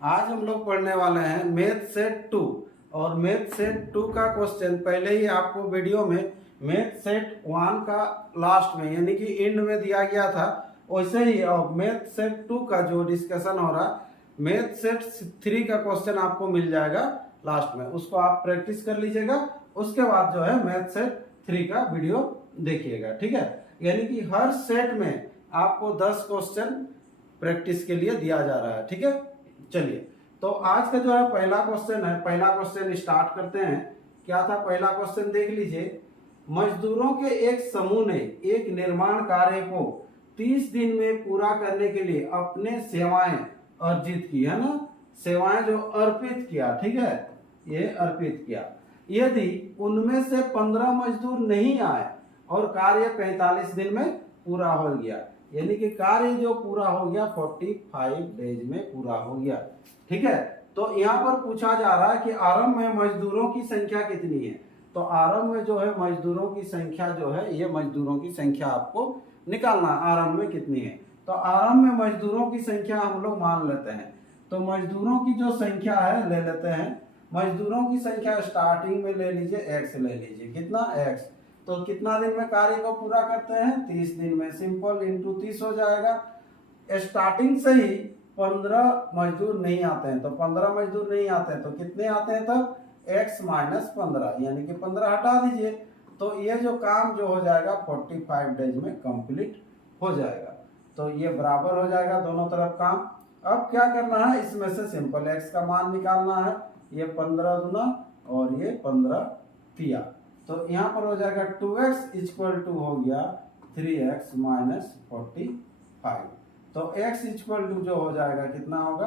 आज हम लोग पढ़ने वाले हैं मैथ सेट 2। और मैथ सेट 2 का क्वेश्चन पहले ही आपको वीडियो में मैथ सेट 1 का लास्ट में यानी कि एंड में दिया गया था। वैसे ही अब मैथ सेट 2 का जो डिस्कशन हो रहा है मैथ सेट 3 का क्वेश्चन आपको मिल जाएगा लास्ट में, उसको आप प्रैक्टिस कर लीजिएगा। उसके बाद जो है मैथ सेट 3 का वीडियो देखिएगा, ठीक है। यानी कि हर सेट में आपको 10 क्वेश्चन प्रैक्टिस के लिए दिया जा रहा है, ठीक है। चलिए, तो आज का जो है पहला क्वेश्चन है, पहला क्वेश्चन स्टार्ट करते हैं। क्या था पहला क्वेश्चन, देख लीजिए। मजदूरों के एक समूह ने एक निर्माण कार्य को 30 दिन में पूरा करने के लिए अपने सेवाएं अर्जित की, है ना, सेवाएं जो अर्पित किया, ठीक है, ये अर्पित किया। यदि उनमें से 15 मजदूर नहीं आए और कार्य 45 दिन में पूरा हो गया, यानी कि कार्य जो पूरा हो गया 45 डेज में पूरा हो गया, ठीक है। तो यहाँ पर पूछा जा रहा है कि आरंभ में मजदूरों की संख्या कितनी है। तो आरंभ में जो है मजदूरों की संख्या जो है, ये मजदूरों की संख्या आपको निकालना, आरंभ में कितनी है। तो आरंभ में मजदूरों की संख्या हम लोग मान लेते हैं। तो मजदूरों की जो संख्या है ले लेते हैं। मजदूरों की संख्या स्टार्टिंग में ले लीजिए, एक्स ले लीजिए, कितना एक्स। तो कितना दिन में कार्य को पूरा करते हैं, 30 दिन में। सिंपल इंटू 30 हो जाएगा। स्टार्टिंग से ही 15 मजदूर नहीं आते हैं, तो 15 मजदूर नहीं आते हैं तो कितने आते हैं तब, x माइनस 15, यानी कि 15 हटा दीजिए। तो ये जो काम जो हो जाएगा 45 डेज में कंप्लीट हो जाएगा। तो ये बराबर हो जाएगा दोनों तरफ काम। अब क्या करना है, इसमें से सिंपल x का मान निकालना है। ये 15 गुना और ये 15 तिया, तो यहाँ पर हो जाएगा 2x इक्वल टू हो गया 3x माइनस 45। तो x इक्वल टू जो हो जाएगा कितना होगा,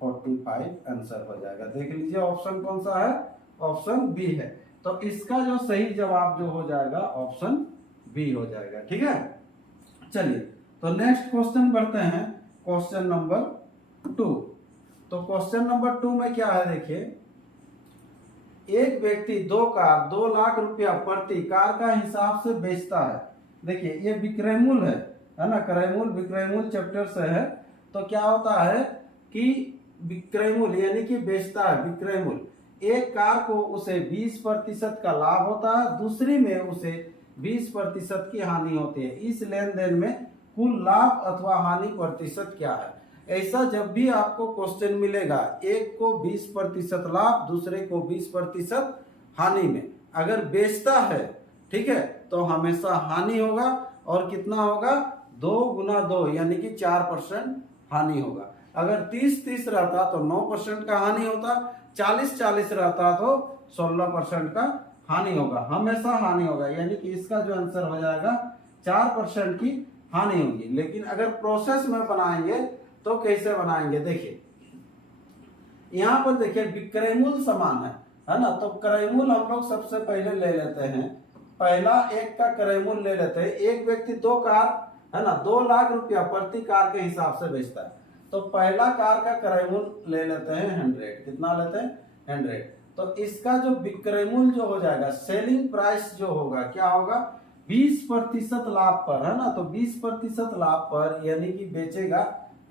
45 आंसर हो जाएगा। देख लीजिए ऑप्शन कौन सा है, ऑप्शन बी है। तो इसका जो सही जवाब जो हो जाएगा ऑप्शन बी हो जाएगा, ठीक है। चलिए, तो नेक्स्ट क्वेश्चन बढ़ते हैं, क्वेश्चन नंबर 2। तो क्वेश्चन नंबर 2 में क्या है, देखिए। एक व्यक्ति 2 कार 2 लाख रुपया प्रति कार का हिसाब से बेचता है। देखिए ये विक्रयमूल्य है ना, क्रयमूल विक्रयमूल चैप्टर से है। तो क्या होता है कि विक्रयमूल्य यानी कि बेचता है विक्रयमूल्य। एक कार को उसे 20% का लाभ होता है, दूसरी में उसे 20% की हानि होती है। इस लेन देन में कुल लाभ अथवा हानि प्रतिशत क्या है। ऐसा जब भी आपको क्वेश्चन मिलेगा, एक को 20% लाभ, दूसरे को 20% हानि में अगर बेचता है, ठीक है, तो हमेशा हानि होगा। और कितना होगा, 2 गुना 2 यानी कि 4% हानि होगा। अगर 30-30 रहता तो 9% का हानि होता, 40-40 रहता तो 16% का हानि होगा। हमेशा हानि होगा, यानी कि इसका जो आंसर हो जाएगा 4% की हानि होगी। लेकिन अगर प्रोसेस में बनाएंगे तो कैसे बनाएंगे, देखिए यहाँ पर देखिए विक्रयमूल्य समान है ना। तो क्रयमूल्य हम लोग सबसे पहले ले लेते हैं। पहला एक का क्रयमूल्य ले लेते हैं। एक व्यक्ति 2 कार है ना 2 लाख रुपया प्रति कार के हिसाब से बेचता है। तो पहला कार का क्रयमूल्य ले लेते हैं 100। कितना लेते हैं, 100। तो इसका जो विक्रयमूल्य जो हो जाएगा, सेलिंग प्राइस जो होगा क्या होगा, 20% लाभ पर, है ना। तो 20% लाभ पर यानी कि बेचेगा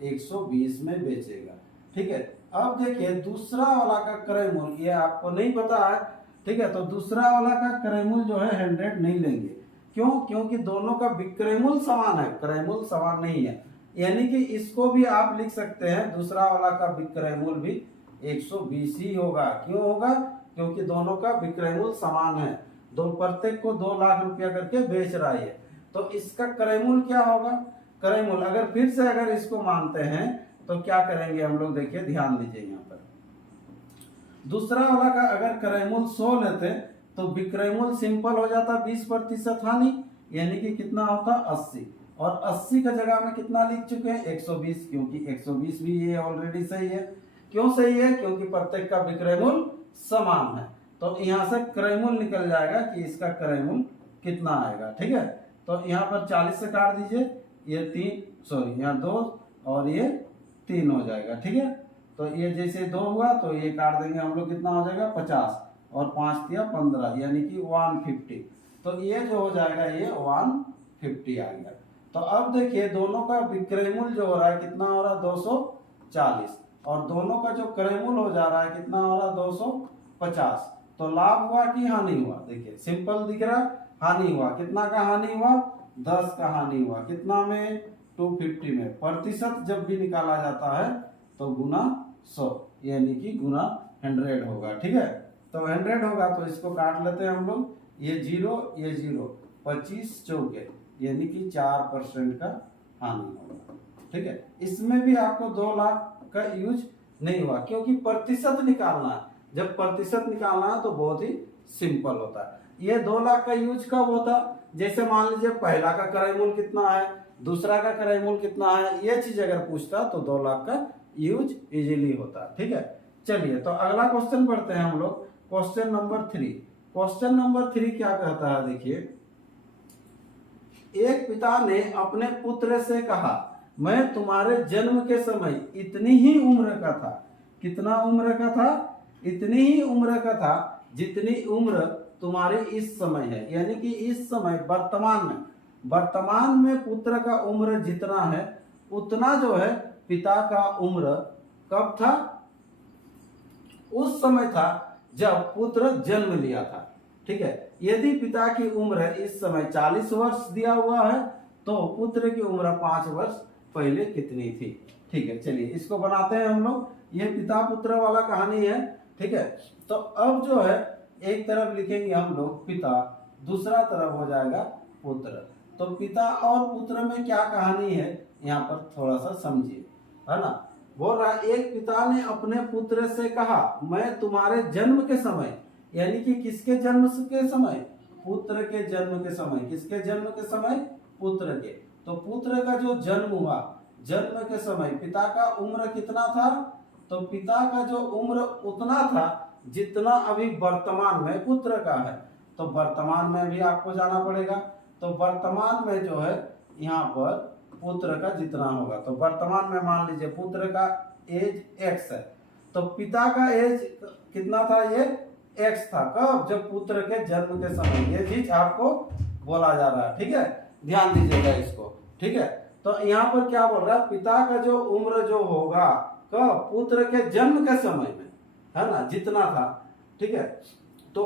120 में बेचेगा, ठीक है। अब देखिए दूसरा वाला का क्रय मूल्य, ये आपको नहीं पता है, ठीक है। तो दूसरा वाला का क्रय मूल्य जो है 100 नहीं लेंगे। क्यों, क्योंकि दोनों का विक्रय मूल्य समान है, क्रय मूल्य समान नहीं है। यानी कि इसको भी आप लिख सकते हैं, दूसरा वाला का विक्रय मूल्य भी 120 ही होगा। क्यों होगा, क्योंकि दोनों का विक्रय मूल्य समान है। दो प्रत्येक को 2 लाख रुपया करके बेच रहा है। तो इसका क्रय मूल्य क्या होगा, क्रय मूल्य अगर फिर से अगर इसको मानते हैं तो क्या करेंगे हम लोग, देखिए ध्यान दीजिए यहाँ पर। दूसरा वाला का अगर क्रय मूल्य 100 लेते तो विक्रय मूल्य सिंपल हो जाता 20% हानि, यानी कि कितना होता 80। और 80 का जगह में कितना लिख चुके हैं, 120, क्योंकि 120 भी ये ऑलरेडी सही है। क्यों सही है, क्योंकि प्रत्येक का विक्रय मूल्य समान है। तो यहाँ से क्रय मूल्य निकल जाएगा कि इसका क्रय मूल्य कितना आएगा, ठीक है। तो यहाँ पर 40 से काट दीजिए, ये 3 सॉरी यहाँ 2 और ये 3 हो जाएगा, ठीक है। तो ये जैसे 2 हुआ तो ये काट देंगे हम लोग, कितना हो जाएगा 50 और 5 दिया 15 यानी कि 150। तो ये जो हो जाएगा ये 150 आ गया। तो अब देखिए दोनों का विक्रय मूल्य जो हो रहा है कितना हो रहा है, 240। और दोनों का जो क्रयमूल हो जा रहा है कितना हो रहा है 250। तो लाभ हुआ कि हानि हुआ? देखिए सिंपल दिख रहा, हानि हुआ। कितना का हानि हुआ? 10 का हानि हुआ। कितना में? 250 में। प्रतिशत जब भी निकाला जाता है तो गुना 100 यानी कि गुना 100 होगा। ठीक है, तो 100 होगा तो इसको काट लेते हैं हम लोग, ये 0 ये 0, 25 चौके यानी कि 4% का हानि होगा। ठीक है, इसमें भी आपको 2 लाख का यूज नहीं हुआ क्योंकि प्रतिशत निकालना है। जब प्रतिशत निकालना है तो बहुत ही सिंपल होता है। ये 2 लाख का यूज कब होता? जैसे मान लीजिए पहला का क्रय मूल्य कितना है, दूसरा का क्रय मूल्य कितना है, ये चीज अगर पूछता तो 2 लाख का यूज इजीली होता। ठीक है, चलिए तो अगला क्वेश्चन पढ़ते हैं हम लोग, क्वेश्चन नंबर 3। क्वेश्चन नंबर 3 क्या कहता है? देखिए, एक पिता ने अपने पुत्र से कहा, मैं तुम्हारे जन्म के समय इतनी ही उम्र का था। कितना उम्र का था? इतनी ही उम्र का था जितनी उम्र तुम्हारी इस समय है। यानी कि इस समय वर्तमान में पुत्र का उम्र जितना है उतना जो है पिता का उम्र कब था? उस समय था जब पुत्र जन्म लिया था। ठीक है, यदि पिता की उम्र इस समय 40 वर्ष दिया हुआ है तो पुत्र की उम्र 5 वर्ष पहले कितनी थी? ठीक है, चलिए इसको बनाते हैं हम लोग। ये पिता पुत्र वाला कहानी है। ठीक है, तो अब जो है एक तरफ लिखेंगे हम लोग पिता, दूसरा तरफ हो जाएगा पुत्र। तो पिता और पुत्र में क्या कहानी है यहाँ पर थोड़ा सा समझिए, है ना। बोल रहा है, एक पिता ने अपने पुत्र से कहा, मैं तुम्हारे जन्म के समय, यानी कि किसके जन्म के समय? पुत्र के जन्म के समय। किसके जन्म के समय? पुत्र के। तो पुत्र का जो जन्म हुआ, जन्म के समय पिता का उम्र कितना था? तो पिता का जो उम्र उतना था जितना अभी वर्तमान में पुत्र का है। तो वर्तमान में भी आपको जाना पड़ेगा। तो वर्तमान में जो है यहाँ पर पुत्र का जितना होगा, तो वर्तमान में मान लीजिए पुत्र का एज x है, तो पिता का एज कितना था? ये x था। कब? जब पुत्र के जन्म के समय। ये चीज आपको बोला जा रहा है। ठीक है, ध्यान दीजिएगा इसको। ठीक है, तो यहाँ पर क्या बोल रहा है? पिता का जो उम्र जो होगा कब? पुत्र के जन्म के समय में, है ना, जितना था। ठीक है, तो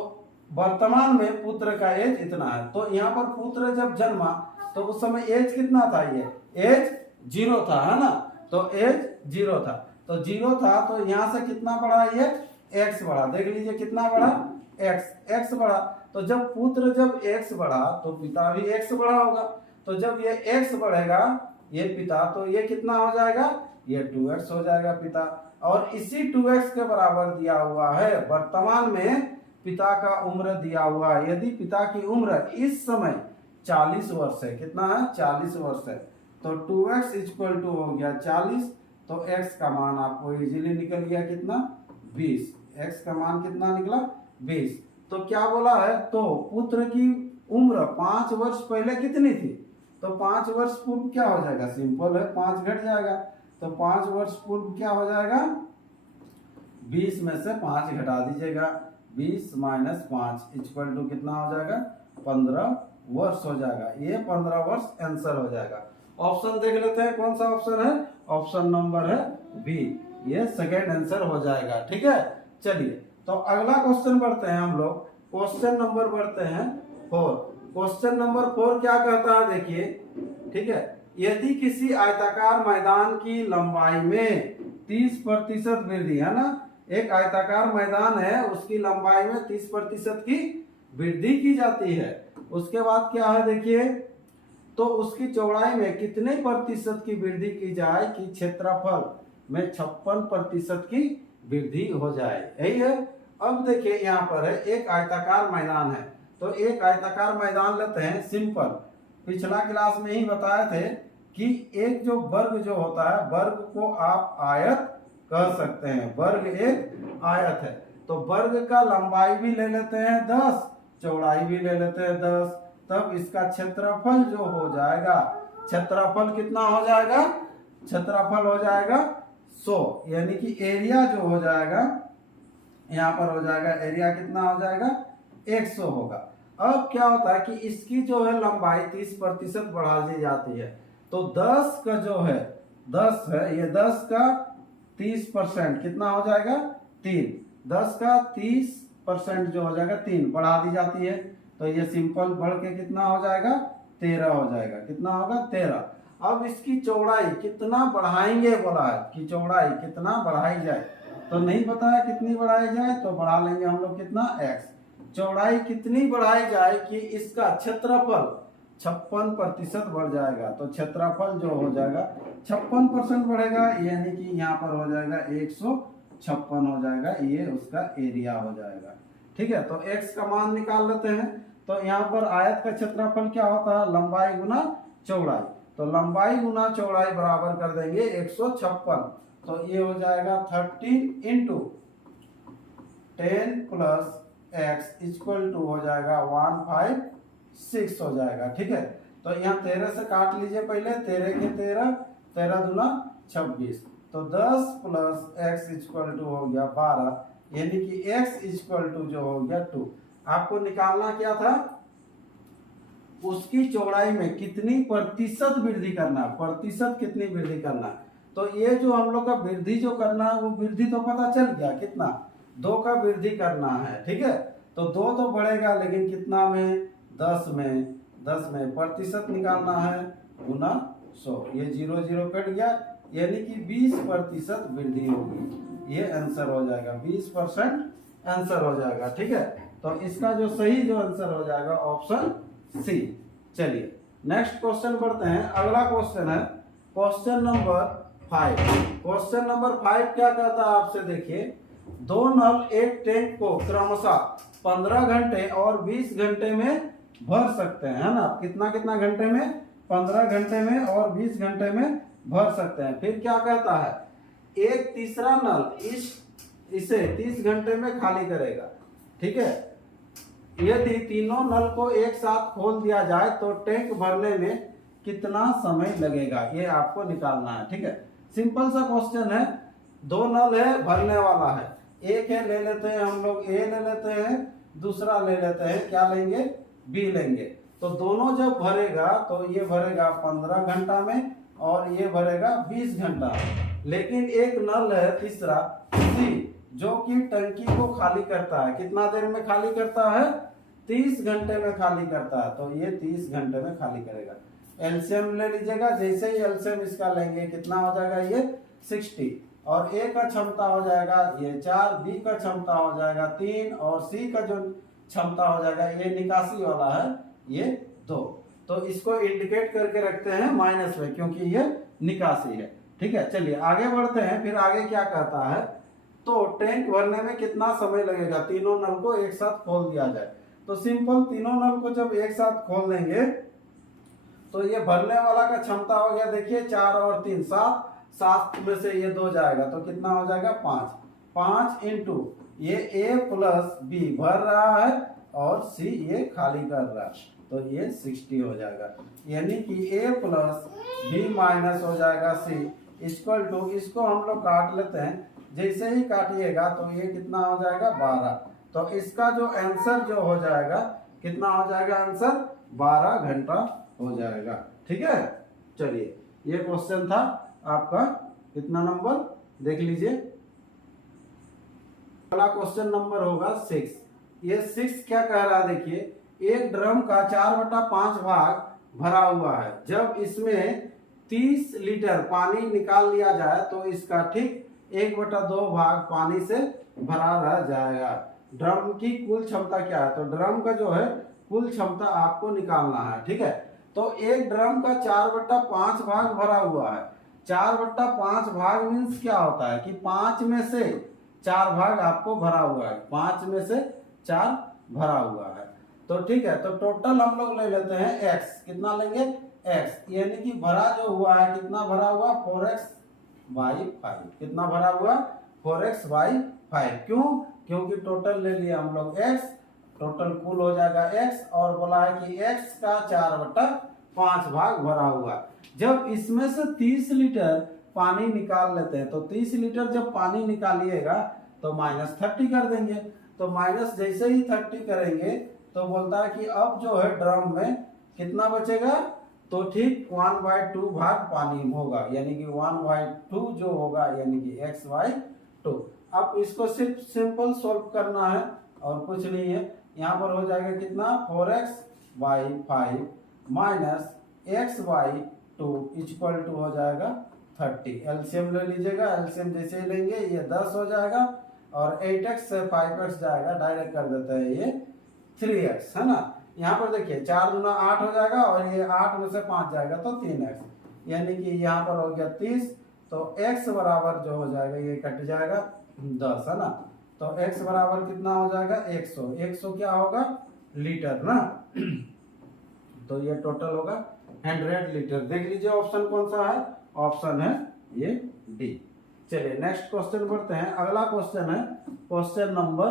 वर्तमान में पुत्र का एज इतना है। तो यहाँ पर पुत्र जब जन्मा तो उस समय एज कितना था? ये एज 0 था, है ना। तो एज 0 था, तो 0 था, तो यहाँ से कितना बढ़ा? ये x बढ़ा। देख लीजिए कितना बढ़ा? x बढ़ा। तो जब पुत्र जब x बढ़ा तो पिता भी x बढ़ा होगा। तो जब ये x बढ़ेगा ये पिता, तो ये कितना हो जाएगा? ये 2x हो जाएगा पिता। और इसी 2x के बराबर दिया हुआ है वर्तमान में पिता का उम्र दिया हुआ है। यदि पिता की उम्र इस समय 40 वर्ष है, कितना है? 40 वर्ष है, तो 2x इक्वल टू हो गया 40। तो x का मान आपको इजीली निकल गया कितना? 20। x का मान कितना निकला? 20। तो क्या बोला है? तो पुत्र की उम्र 5 वर्ष पहले कितनी थी? तो 5 वर्ष पूर्व क्या हो जाएगा? सिंपल है, 5 घट जाएगा। तो 5 वर्ष पूर्व क्या हो जाएगा? 20 में से 5 घटा दीजिएगा, 20 माइनस 5 इक्वल टू कितना हो जाएगा? 15 वर्ष हो जाएगा। ये 15 वर्ष आंसर हो जाएगा। ऑप्शन देख लेते हैं, कौन सा ऑप्शन है? ऑप्शन नंबर है बी, ये सेकेंड आंसर हो जाएगा। ठीक है, चलिए तो अगला क्वेश्चन बढ़ते हैं हम लोग। क्वेश्चन नंबर बढ़ते हैं 4। क्वेश्चन नंबर 4 क्या कहता है? देखिए, ठीक है, यदि किसी आयताकार मैदान की लंबाई में 30% वृद्धि, है ना, एक आयताकार मैदान है उसकी लंबाई में 30% की वृद्धि की जाती है। उसके बाद क्या है? देखिए, तो उसकी चौड़ाई में कितने प्रतिशत की वृद्धि की जाए कि क्षेत्रफल में 56% की वृद्धि हो जाए। यही है। अब देखिए यहाँ पर है एक आयताकार मैदान है, तो एक आयताकार मैदान लेते हैं। सिंपल, पिछला क्लास में ही बताए थे कि एक जो वर्ग जो होता है, वर्ग को आप आयत कह सकते हैं। वर्ग एक आयत है, तो वर्ग का लंबाई भी ले लेते हैं 10, चौड़ाई भी ले लेते हैं 10, तब इसका क्षेत्रफल जो हो जाएगा, क्षेत्रफल कितना हो जाएगा? क्षेत्रफल हो जाएगा 100, यानी कि एरिया जो हो जाएगा यहाँ पर हो जाएगा, एरिया कितना हो जाएगा? 100 होगा। अब क्या होता है कि इसकी जो है लंबाई 30% बढ़ा दी जाती है, तो 10 का जो है 10 है, ये 10 का 30%, कितना हो जाएगा 3। 10 का 30% जो हो जाएगा 3 बढ़ा दी जाती है, तो ये सिंपल बढ़ के कितना हो जाएगा 13 हो जाएगा। कितना होगा 13। अब इसकी चौड़ाई कितना बढ़ाएंगे बोला है कि चौड़ाई कितना बढ़ाई जाए, तो नहीं पता है कितनी बढ़ाई जाए, तो बढ़ा लेंगे हम लोग कितना x। चौड़ाई कितनी बढ़ाई जाए कि इसका क्षेत्रफल 56% बढ़ जाएगा, तो क्षेत्रफल जो हो जाएगा 56% बढ़ेगा, यानी कि यहाँ पर हो जाएगा 156 हो जाएगा, ये उसका एरिया हो जाएगा। ठीक है, तो x का मान निकाल लेते हैं। तो यहाँ पर आयत का क्षेत्रफल क्या होता है, लंबाई गुना चौड़ाई, तो लंबाई गुना चौड़ाई बराबर कर देंगे 156, तो ये हो जाएगा 13 into 10 plus x equal to हो जाएगा 156 हो जाएगा। ठीक है, तो यहाँ 13 से काट लीजिए पहले, 13 के 13, 13 दूना 26, तो 10 प्लस x इक्वल टू हो गया 12, यानी कि x इक्वल टू जो हो गया 2। आपको निकालना क्या था, उसकी चौड़ाई में कितनी प्रतिशत वृद्धि करना, प्रतिशत कितनी वृद्धि करना। तो ये जो हम लोग का वृद्धि जो करना है वो वृद्धि तो पता चल गया, कितना 2 का वृद्धि करना है। ठीक है, तो 2 तो बढ़ेगा, लेकिन कितना में 10 में, 10 में प्रतिशत निकालना है गुना 100, ये 0 0 कट गया, यानी कि 20% वृद्धि होगी, ये आंसर हो जाएगा 20% आंसर हो जाएगा। ठीक है, तो इसका जो सही जो आंसर हो जाएगा ऑप्शन सी। चलिए नेक्स्ट क्वेश्चन बढ़ते हैं। अगला क्वेश्चन है क्वेश्चन नंबर 5। क्वेश्चन नंबर 5 क्या कहता है आपसे, देखिए, 2 नल एक टैंक को क्रमशः 15 घंटे और 20 घंटे में भर सकते हैं, है ना। कितना कितना घंटे में, 15 घंटे में और 20 घंटे में भर सकते हैं। फिर क्या कहता है, एक तीसरा नल इसे 30 घंटे में खाली करेगा। ठीक है, यदि तीनों नल को एक साथ खोल दिया जाए तो टैंक भरने में कितना समय लगेगा, ये आपको निकालना है। ठीक है, सिंपल सा क्वेश्चन है, 2 नल है भरने वाला है, एक है ले लेते हैं हम लोग ए ले लेते हैं, दूसरा ले लेते हैं क्या लेंगे, बी लेंगे। तो दोनों जब भरेगा तो ये भरेगा 15 घंटा में और ये भरेगा 20 घंटा में। लेकिन एक नल है तीसरा सी जो कि टंकी को खाली करता है, कितना देर में खाली करता है, 30 घंटे में खाली करता है, तो ये 30 घंटे में खाली करेगा। एलसीएम ले लीजिएगा, जैसे ही एलसीएम इसका लेंगे कितना हो जाएगा, ये 60, और ए का क्षमता हो जाएगा ये 4, बी का क्षमता हो जाएगा 3, और सी का जो क्षमता हो जाएगा ये निकासी वाला है ये 2। तो इसको इंडिकेट करके रखते हैं माइनस में, क्योंकि ये निकासी है। ठीक है, चलिए आगे बढ़ते हैं। फिर आगे क्या कहता है, तो टैंक भरने में कितना समय लगेगा, तीनों नल को एक साथ खोल दिया जाए। तो सिंपल, तीनों नल को जब एक साथ खोल देंगे तो ये भरने वाला का क्षमता हो गया, देखिए 4 और 3 7, 7 में से ये 2 जाएगा तो कितना हो जाएगा 5, 5 इंटू ये ए प्लस बी भर रहा है और सी ये खाली कर रहा है, तो ये 60 हो जाएगा। यानी कि ए प्लस बी माइनस हो जाएगा सी इक्वल टू, इसको हम लोग काट लेते हैं, जैसे ही काटिएगा तो ये कितना हो जाएगा 12। तो इसका जो आंसर जो हो जाएगा कितना हो जाएगा, आंसर 12 घंटा हो जाएगा। ठीक है, चलिए ये क्वेश्चन था आपका कितना नंबर देख लीजिए। अगला क्वेश्चन नंबर होगा 6। ये 6 क्या कह रहा है, देखिए, एक ड्रम का 4/5 भाग भरा हुआ है, जब इसमें 30 लीटर पानी निकाल लिया जाए तो इसका ठीक 1/2 भाग पानी से भरा रह जाएगा। ड्रम की कुल क्षमता क्या है, तो ड्रम का जो है कुल क्षमता आपको निकालना है। ठीक है, तो एक ड्रम का 4/5 भाग भरा हुआ है। 4/5 भाग मीन्स क्या होता है कि 5 में से 4 भाग आपको भरा हुआ है, 5 में से 4 भरा हुआ है। तो ठीक है, तो टोटल हम लोग ले लेते हैं x, कितना लेंगे x, यानी कि भरा जो हुआ है कितना भरा हुआ 4x/5, कितना भरा हुआ 4x/5। क्यों, क्योंकि टोटल ले लिया हम लोग x, टोटल कुल हो जाएगा x, और बोला है कि x का 4/5 भाग भरा हुआ। जब इसमें से 30 लीटर पानी निकाल लेते हैं, तो 30 लीटर जब पानी निकालिएगा तो -30 कर देंगे। तो माइनस जैसे ही 30 करेंगे तो बोलता है कि अब जो है ड्रम में कितना बचेगा, तो ठीक 1/2 भाग पानी होगा, यानी कि 1/2 जो होगा यानी कि x/2। अब इसको सिर्फ सिंपल सॉल्व करना है और कुछ नहीं है। यहाँ पर हो जाएगा कितना 4x/5 minus x/2 equal to हो जाएगा 30। एलसीएम ले लीजिएगा, एलसीएम जैसे ही लेंगे ये 10 हो जाएगा और 8x से 5x जाएगा, डायरेक्ट कर देता है ये 3x, है ना। यहाँ पर देखिए 4 दूना 8 हो जाएगा और ये 8 में से 5 जाएगा तो 3x, यानी कि यहाँ पर हो गया 30। तो x बराबर जो हो जाएगा ये कट जाएगा 10, है ना। तो x बराबर कितना हो जाएगा 100। 100 क्या होगा लीटर ना। तो ये टोटल होगा 100 लीटर। देख लीजिए ऑप्शन कौन सा है, ऑप्शन है ये डी। चलिए नेक्स्ट क्वेश्चन बढ़ते हैं। अगला क्वेश्चन है क्वेश्चन नंबर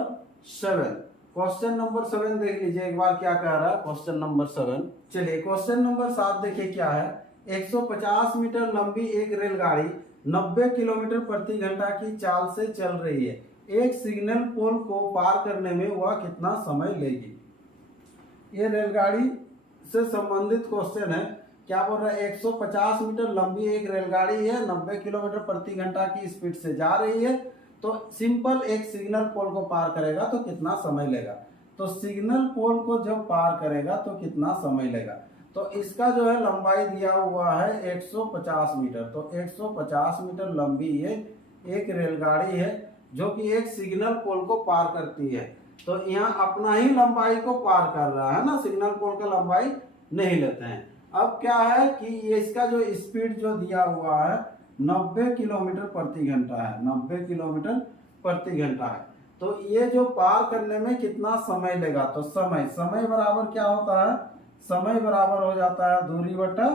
7। क्वेश्चन नंबर 7 देख लीजिए एक बार क्या कह रहा है क्वेश्चन नंबर 7। चलिए क्वेश्चन नंबर 7 देखिए क्या है। 150 मीटर लंबी एक रेलगाड़ी 90 किलोमीटर प्रति घंटा की चाल से चल रही है। एक सिग्नल पोल को पार करने में वह कितना समय लेगी। ये रेलगाड़ी से संबंधित क्वेश्चन है। क्या बोल रहा है 150 मीटर लंबी एक रेलगाड़ी है, 90 किलोमीटर प्रति घंटा की स्पीड से जा रही है। तो सिंपल एक सिग्नल पोल को पार करेगा तो कितना समय लेगा। तो सिग्नल पोल को जब पार करेगा तो कितना समय लेगा। तो इसका जो है लंबाई दिया हुआ है 150 मीटर। तो 150 मीटर लंबी ये एक रेलगाड़ी है जो कि एक सिग्नल पोल को पार करती है। तो यहाँ अपना ही लंबाई को पार कर रहा है ना, सिग्नल पोल का लंबाई नहीं लेते हैं। अब क्या है कि ये इसका जो स्पीड जो दिया हुआ है 90 किलोमीटर प्रति घंटा है, 90 किलोमीटर प्रति घंटा है। तो ये जो पार करने में कितना समय लेगा। तो समय बराबर क्या होता है, समय बराबर हो जाता है दूरी बटा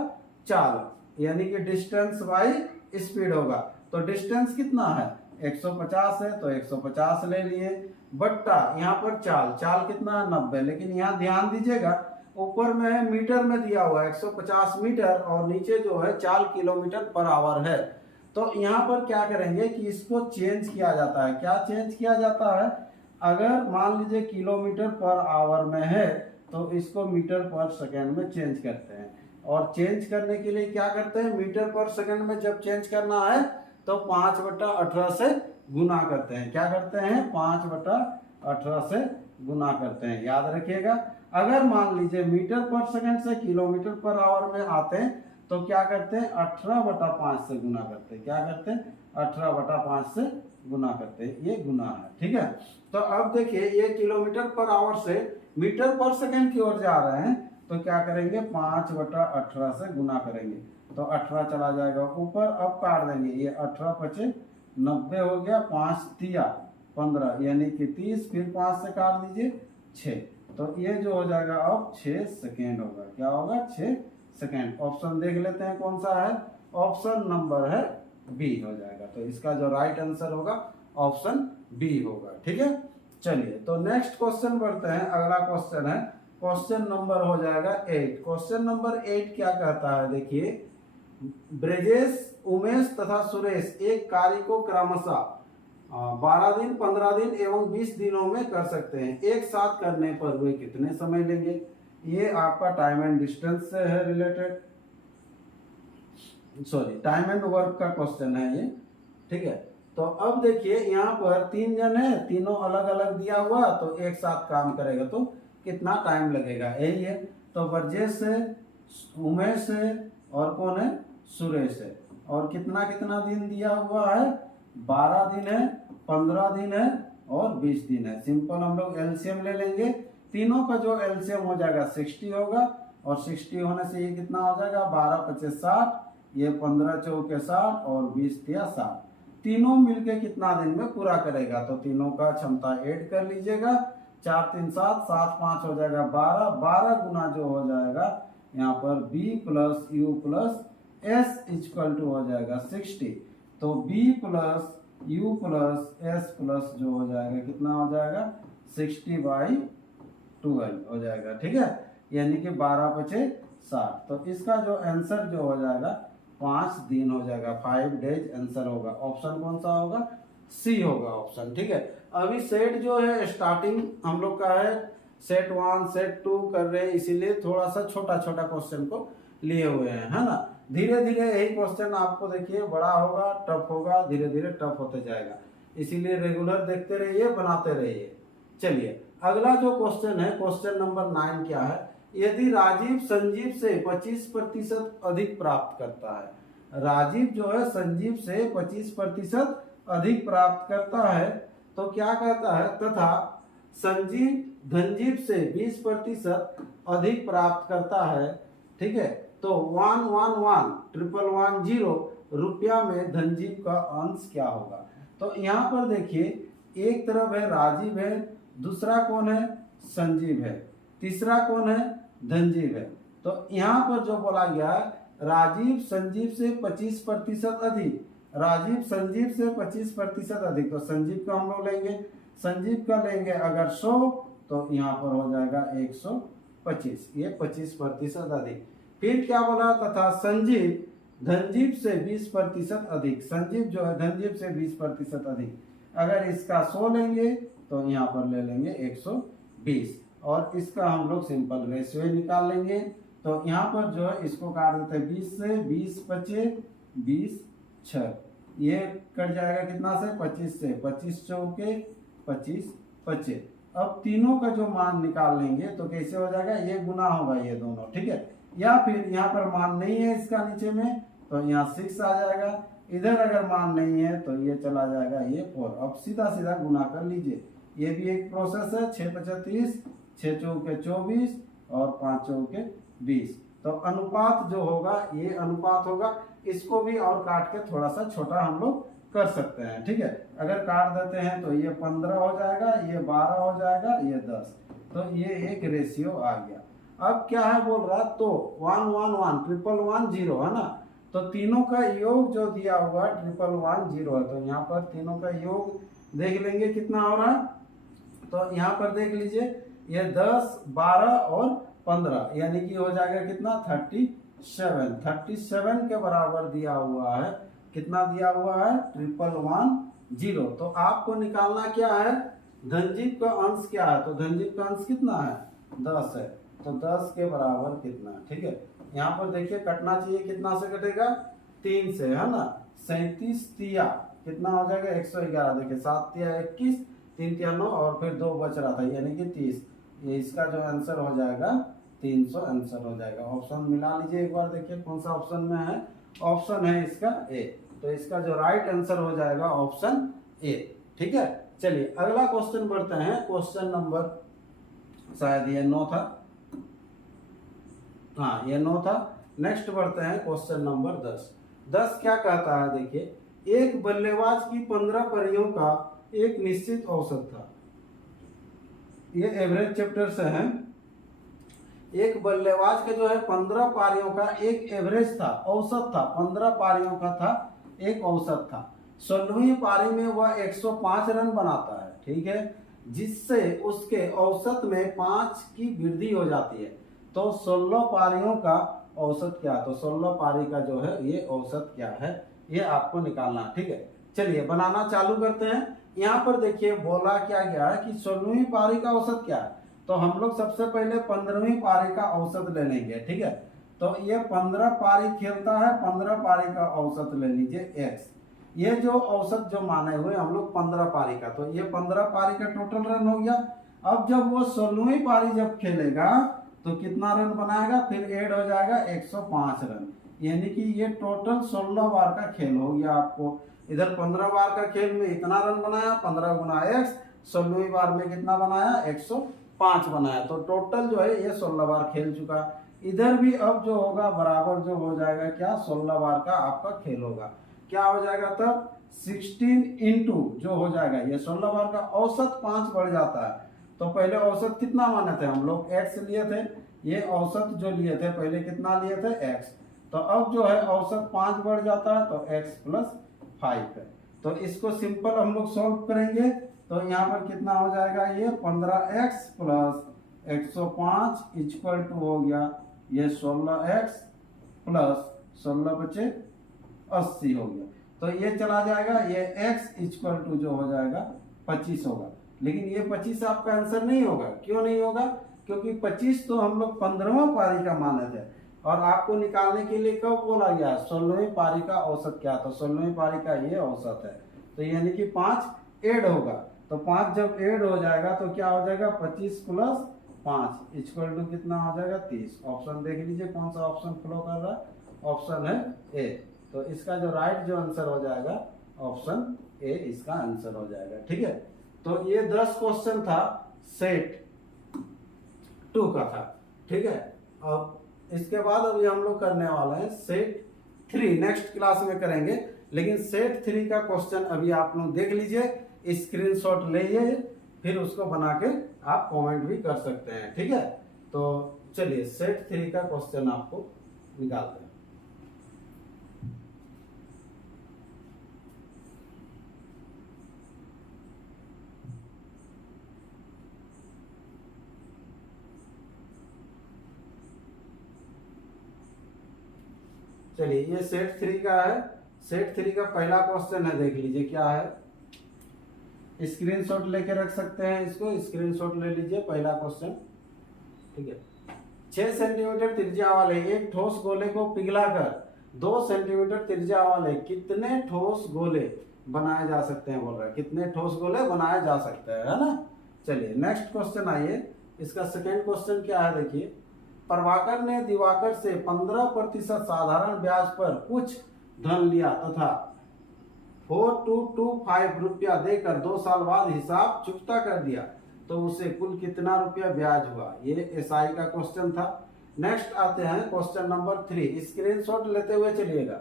चाल, यानी कि डिस्टेंस बाई स्पीड होगा। तो डिस्टेंस कितना है 150 है तो 150 ले लिए बट्टा यहाँ पर चाल कितना है 90। लेकिन यहाँ ध्यान दीजिएगा ऊपर में है मीटर में दिया हुआ है 150 मीटर और नीचे जो है 4 किलोमीटर पर आवर है। तो यहाँ पर क्या करेंगे कि इसको चेंज किया जाता है। क्या चेंज किया जाता है, अगर मान लीजिए किलोमीटर पर आवर में है तो इसको मीटर पर सेकंड में चेंज करते हैं। और चेंज करने के लिए क्या करते हैं, मीटर पर सेकंड में जब चेंज करना है तो 5/18 से गुना करते हैं। क्या करते हैं 5/18 से गुना करते हैं, याद रखिएगा। अगर मान लीजिए मीटर पर सेकंड से किलोमीटर पर आवर में आते हैं तो क्या करते हैं 18/5 से गुना करते हैं। क्या करते हैं 18/5 से गुना करते हैं, ये गुना है, ठीक है। तो अब देखिए ये किलोमीटर पर आवर से मीटर पर सेकंड की ओर जा रहे हैं तो क्या करेंगे 5/18 से गुना करेंगे तो 18 चला जाएगा ऊपर। अब काट देंगे, ये 18×5 = 90 हो गया, 5 तिया 15 यानी कि 30, फिर 5 से काट दीजिए 6। तो ये जो हो जाएगा अब 6 सेकेंड होगा। क्या होगा 6 सेकेंड। ऑप्शन देख लेते हैं कौन सा है, ऑप्शन नंबर है बी हो जाएगा। तो इसका जो राइट आंसर होगा ऑप्शन बी होगा, ठीक है। चलिए तो नेक्स्ट क्वेश्चन बढ़ते हैं। अगला क्वेश्चन है क्वेश्चन नंबर हो जाएगा 8। क्वेश्चन नंबर 8 क्या कहता है देखिए, ब्रजेश, उमेश तथा सुरेश एक कार्य को क्रमशः 12 दिन, 15 दिन एवं 20 दिनों में कर सकते हैं। एक साथ करने पर वे कितने समय लेंगे। ये आपका टाइम एंड डिस्टेंस से है related, sorry time and work का क्वेश्चन है ये, ठीक है। तो अब देखिए यहाँ पर 3 जन है, तीनों अलग अलग दिया हुआ, तो एक साथ काम करेगा तो कितना टाइम लगेगा, यही है। तो ब्रजेश है, उमेश है और कौन है सुरेश है। और कितना कितना दिन दिया हुआ है 12 दिन है, 15 दिन है और 20 दिन है। सिंपल हम लोग एलसीएम ले लेंगे, तीनों का जो एलसीएम हो जाएगा 60 होगा। और 60 होने से ये कितना हो जाएगा 12×5 = 60, ये 15×4 = 60 और 20×3 = 60। तीनों मिलके कितना दिन में पूरा करेगा। तो तीनों का क्षमता ऐड कर लीजिएगा, 4 3 7 7 5 हो जाएगा 12। 12 गुना जो हो जाएगा यहाँ पर B + U + S = हो जाएगा 60। तो B + U + S + जो हो जाएगा कितना हो जाएगा 60/12 हो जाएगा, ठीक है। यानी कि 12×5 = 60। तो इसका जो आंसर जो हो जाएगा 5 दिन हो जाएगा, 5 डेज आंसर होगा। ऑप्शन कौन सा होगा, सी होगा ऑप्शन, ठीक है। अभी सेट जो है स्टार्टिंग हम लोग का है, सेट 1 सेट 2 कर रहे हैं, इसीलिए थोड़ा सा छोटा छोटा क्वेश्चन को लिए हुए हैं, है ना। धीरे धीरे यही क्वेश्चन आपको देखिए बड़ा होगा, टफ होगा, धीरे धीरे टफ होते जाएगा, इसीलिए रेगुलर देखते रहिए, बनाते रहिए। चलिए अगला जो क्वेश्चन है, क्वेश्चन नंबर 9 क्या है, यदि राजीव संजीव से 25% अधिक प्राप्त करता है। राजीव जो है संजीव से 25% अधिक प्राप्त करता है, तो क्या कहता है, तथा संजीव धनजीव से 20% अधिक प्राप्त करता है, ठीक है, तो 11110 रुपया में धनजीव का अंश क्या होगा। तो यहाँ पर देखिए एक तरफ है राजीव है, दूसरा कौन है, संजीव है, तीसरा कौन है, धनजीव है। तो यहाँ पर जो बोला गया है, राजीव संजीव से 25% अधिक, राजीव संजीव से 25% अधिक, तो संजीव का हम लोग लेंगे, संजीव का लेंगे अगर 100 तो यहाँ पर हो जाएगा 125, ये 25% अधिक। फिर क्या बोला, तथा संजीव धनजीव से 20% अधिक, संजीव जो है धनजीव से 20% अधिक, अगर इसका 100 लेंगे तो यहाँ पर ले लेंगे 120, और इसका हम लोग सिंपल रेशियो निकाल लेंगे। तो यहाँ पर जो है इसको काट देते हैं 20 से, 20 बचे 20 6, ये कट जाएगा कितना से, 25 से, 25 चौके 25 बचे। अब तीनों का जो मान निकाल लेंगे तो कैसे हो जाएगा, ये गुना होगा ये दोनों, ठीक है, या फिर यहाँ पर मान नहीं है इसका नीचे में तो यहाँ 6 आ जाएगा, इधर अगर मान नहीं है तो ये चला जाएगा ये 4। अब सीधा सीधा गुना कर लीजिए, ये भी एक प्रोसेस है, 6 × 30, 6 चौके 24 और 5 चौके 20। तो अनुपात जो होगा ये अनुपात होगा, इसको भी और काट के थोड़ा सा छोटा हम लोग कर सकते हैं, ठीक है। अगर काट देते हैं तो ये 15 हो जाएगा, ये 12 हो जाएगा, ये 10, तो ये एक रेशियो आ गया। अब क्या है बोल रहा, तो 111 11110 है ना, तो तीनों का योग जो दिया हुआ 11110 है, तो यहाँ पर तीनों का योग देख लेंगे कितना हो रहा है। तो यहाँ पर देख लीजिए ये 10 12 और 15 यानी कि हो जाएगा कितना 37 के बराबर दिया हुआ है, कितना दिया हुआ है 11110। तो आपको निकालना क्या है, धनजीव का अंश क्या है, तो धनजीव का अंश कितना है 10 है, तो 10 के बराबर कितना है, ठीक है। यहाँ पर देखिए कटना चाहिए, कितना से कटेगा 3 से, है ना, 37 तिया कितना हो जाएगा 111, देखिए 7 तिया 21, 3 तिया 9 और फिर 2 बच रहा था यानी कि 30, ये इसका जो आंसर हो जाएगा 300 आंसर हो जाएगा। ऑप्शन मिला लीजिए एक बार, देखिए कौन सा ऑप्शन में है, ऑप्शन है इसका ए, तो इसका जो राइट आंसर हो जाएगा ऑप्शन ए, ठीक है। चलिए अगला क्वेश्चन बढ़ते हैं, क्वेश्चन नंबर शायद ये 9 था, हाँ ये 9 था। नेक्स्ट बढ़ते हैं क्वेश्चन नंबर 10। 10 क्या कहता है, देखिए एक बल्लेबाज की 15 पारियों का एक निश्चित औसत था, ये एवरेज चैप्टर से है। एक बल्लेबाज के जो है 15 पारियों का एक एवरेज था, औसत था, 15 पारियों का था एक औसत था। 16वीं पारी में वह 105 रन बनाता है, ठीक है, जिससे उसके औसत में 5 की वृद्धि हो जाती है। तो 16 पारियों का औसत क्या है, तो 16 पारी का जो है ये औसत क्या है, ये आपको निकालना है, ठीक है। चलिए बनाना चालू करते हैं। यहाँ पर देखिए बोला क्या गया है कि 16वीं पारी का औसत क्या है, तो हम लोग सबसे पहले 15वीं पारी का औसत ले लेंगे, ठीक है। तो ये 15 पारी खेलता है, 15 पारी का औसत ले लीजिए x, ये जो औसत जो माने हुए हम लोग 15 पारी का, तो ये 15 पारी का टोटल रन हो गया। अब जब वो 16वीं पारी जब खेलेगा तो कितना रन बनाएगा, फिर ऐड हो जाएगा 105 रन, यानी कि ये टोटल 16 बार का खेल हो गया। आपको इधर 15 बार का खेल में इतना रन बनाया, 15 गुना x, 16वीं बार में कितना बनाया 105 बनाया, तो टोटल जो है ये 16 बार खेल चुका। इधर भी अब जो होगा बराबर जो हो जाएगा क्या, 16 बार का आपका खेल होगा, क्या हो जाएगा तब 16 इंटू जो हो जाएगा ये 16 बार का औसत 5 बढ़ जाता है। तो पहले औसत कितना माने थे हम लोग x लिए थे, ये औसत जो लिए थे पहले कितना लिए थे x, तो अब जो है औसत 5 बढ़ जाता है तो x + 5 है। तो इसको सिंपल हम लोग सॉल्व करेंगे, तो यहाँ पर कितना हो जाएगा, ये 15x + 105 = हो गया ये 16x + 16 बचे 80 हो गया। तो ये चला जाएगा, ये x = जो हो जाएगा 25 होगा। लेकिन ये 25 आपका आंसर नहीं होगा, क्यों नहीं होगा, क्योंकि 25 तो हम लोग 15वां पारी का माने थे, और आपको निकालने के लिए कब बोला गया, 16वीं पारी का औसत क्या था, 16वीं पारी का ये औसत है। तो यानी कि 5 ऐड होगा, तो 5 जब ऐड हो जाएगा तो क्या हो जाएगा, 25 प्लस 5 इक्वल टू कितना हो जाएगा, 30। ऑप्शन देख लीजिए कौन सा ऑप्शन फ्लो कर रहा है, ऑप्शन है ए। तो इसका जो राइट जो आंसर हो जाएगा ऑप्शन ए इसका आंसर हो जाएगा। ठीक है, तो ये 10 क्वेश्चन था सेट 2 का था। ठीक है, अब इसके बाद अभी हम लोग करने वाले हैं सेट 3, नेक्स्ट क्लास में करेंगे। लेकिन सेट 3 का क्वेश्चन अभी आप लोग देख लीजिए, स्क्रीनशॉट लीजिए, फिर उसको बना के आप कमेंट भी कर सकते हैं। ठीक है, तो चलिए सेट 3 का क्वेश्चन आपको निकालते हैं। चलिए ये सेट 3 का है। सेट 3 का पहला क्वेश्चन है, देख लीजिए क्या है। स्क्रीनशॉट लेके रख सकते हैं, इसको स्क्रीनशॉट ले लीजिए पहला क्वेश्चन। ठीक है, 6 सेंटीमीटर त्रिज्या वाले एक ठोस गोले को पिघलाकर 2 सेंटीमीटर त्रिज्या वाले कितने ठोस गोले बनाए जा सकते हैं, बोल रहा है कितने ठोस गोले बनाए जा सकते हैं, है ना। चलिए नेक्स्ट क्वेश्चन आइए, इसका सेकेंड क्वेश्चन क्या है, देखिए। प्रभाकर ने दिवाकर से 15% साधारण ब्याज पर कुछ धन लिया तथा 4225 रुपया देकर 2 साल बाद हिसाब चुकता कर दिया, तो उसे कुल कितना रुपया ब्याज हुआ। ये एसआई का क्वेश्चन था। नेक्स्ट आते हैं क्वेश्चन नंबर 3, स्क्रीनशॉट लेते हुए चलिएगा।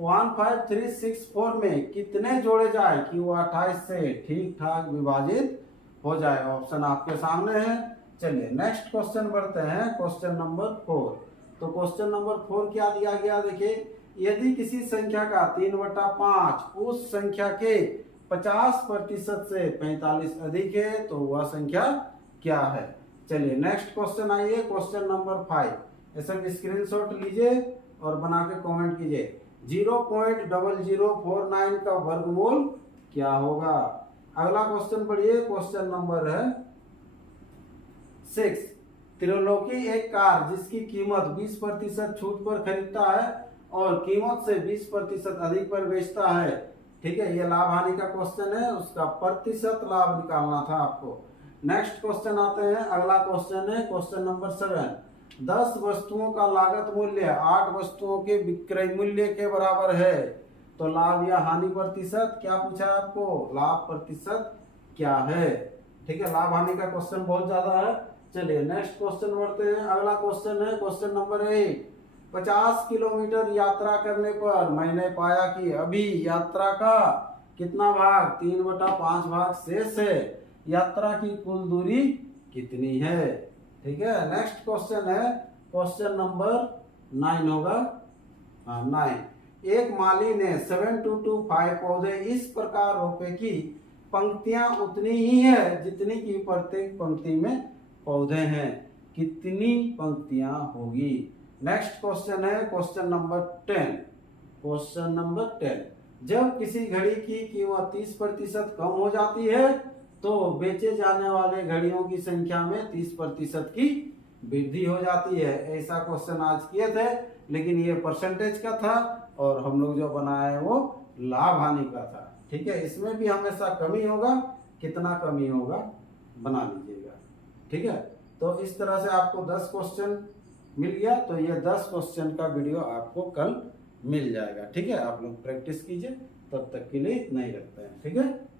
15364 में कितने जोड़े जाए कि वो 28 से ठीक ठाक विभाजित हो जाए। ऑप्शन आपके सामने है। चलिए नेक्स्ट क्वेश्चन बढ़ते हैं, क्वेश्चन नंबर 4। तो क्वेश्चन नंबर 4 क्या दिया गया, देखिए। यदि किसी संख्या का 3/5 उस संख्या के 50% से 45 अधिक है तो वह संख्या क्या है। चलिए नेक्स्ट क्वेश्चन आइए, क्वेश्चन नंबर 5। ये सब स्क्रीनशॉट लीजिए और बना के कमेंट कीजिए। 0.0049 का वर्गमूल क्या होगा। अगला क्वेश्चन पढ़िए, क्वेश्चन नंबर है 6। त्रिलोकी एक कार जिसकी कीमत 20% छूट पर खरीदता है और कीमत से 20% अधिक पर बेचता है। ठीक है, ये लाभ हानि का क्वेश्चन है, उसका प्रतिशत लाभ निकालना था आपको। नेक्स्ट क्वेश्चन आते हैं, अगला क्वेश्चन है क्वेश्चन नंबर 7। 10 वस्तुओं का लागत मूल्य 8 वस्तुओं के विक्रय मूल्य के बराबर है, तो लाभ या हानि प्रतिशत क्या पूछा है आपको, लाभ प्रतिशत क्या है। ठीक है, लाभ हानि का क्वेश्चन बहुत ज्यादा है। चलिए नेक्स्ट क्वेश्चन बढ़ते हैं, अगला क्वेश्चन है क्वेश्चन नंबर 8। 50 किलोमीटर यात्रा करने पर मैंने पाया कि अभी यात्रा का कितना भाग, 3/5 भाग शेष है। यात्रा की कुल दूरी कितनी है। ठीक है, नेक्स्ट क्वेश्चन है क्वेश्चन नंबर 9 होगा, 9। एक माली ने 7225 पौधे इस प्रकार रोपे कि पंक्तियां उतनी ही है जितनी की प्रत्येक पंक्ति में पौधे हैं, कितनी पंक्तियां होगी। नेक्स्ट क्वेश्चन है क्वेश्चन नंबर 10। क्वेश्चन नंबर 10, जब किसी घड़ी की कीमत 30% कम हो जाती है तो बेचे जाने वाले घड़ियों की संख्या में 30% की वृद्धि हो जाती है। ऐसा क्वेश्चन आज किए थे, लेकिन ये परसेंटेज का था और हम लोग जो बनाए वो लाभ हानि का था। ठीक है, इसमें भी हमेशा कमी होगा, कितना कमी होगा बना लीजिएगा। ठीक है, तो इस तरह से आपको 10 क्वेश्चन मिल गया। तो ये 10 क्वेश्चन का वीडियो आपको कल मिल जाएगा। ठीक है, आप लोग प्रैक्टिस कीजिए, तब तक के लिए इतना ही रखते हैं। ठीक है।